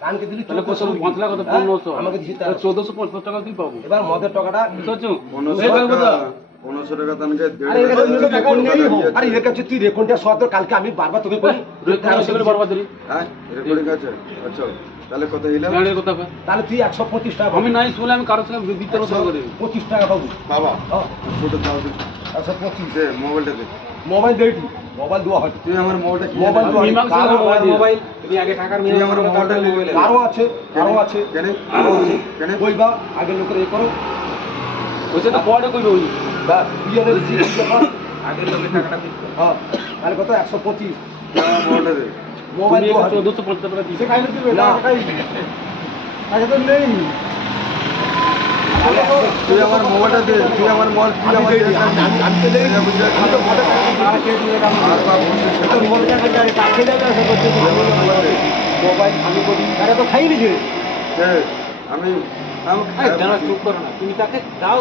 কানকে দিলি তাহলে কত 5 লাখ কত 1500 আমাকে দিছি 1450 টাকা তুই পাবো। এবার মদের টাকাটা বুঝছো 1500 টাকা তানকে আরে এর কাছে রেকর্ড নেই আরে এর কাছে তুই রেকর্ডটা সব কালকে আমি বারবার তোকে করি বরবাদ রে হ্যাঁ রেকর্ডিং আছে আচ্ছা তাহলে কত হইলো গাড়ির কথা কয়। তাহলে তুই 125 টাকা আমি নাই শুনলে আমি কারোর সঙ্গে বিতরণ করে দেব। 25 টাকা পাবো বাবা হ্যাঁ ছোট দাও দে 125 দে মোবাইলটা দে মোবাইল দেই মোবাইল দেওয়া হয় তুই আমার মোবাইলটা কিনে মোবাইল দে। দেওয়া হয়। মীমাংসা কারো মোবাইল তুমি আগে টাকার তুই আমার মোবাইলটা নিয়ে কারো আছে কেন কেন কইবা আগে লোকের এ করো ওইটা তো পরে কইবে ওই বা বিয়ের রিসিপ্ট ব্যাপার আগের লোকের টাকাটা দিতে হ্যাঁ তাহলে কত 125 আমার মোবাইলটা দে মোবাইল দেওয়া হয় 1450 টাকা দিছে। খাইলে দিবে না আগে তো নেই তুই আমার মোবাইলটা দে তুই আমার মোবাইল তুই আমার আমি তো দেই আমি তো মোটা আর বাবু মোবাইল আমি করি আরে তো খাই নিছে আমি চুপ করো না তুমি তাকে দাও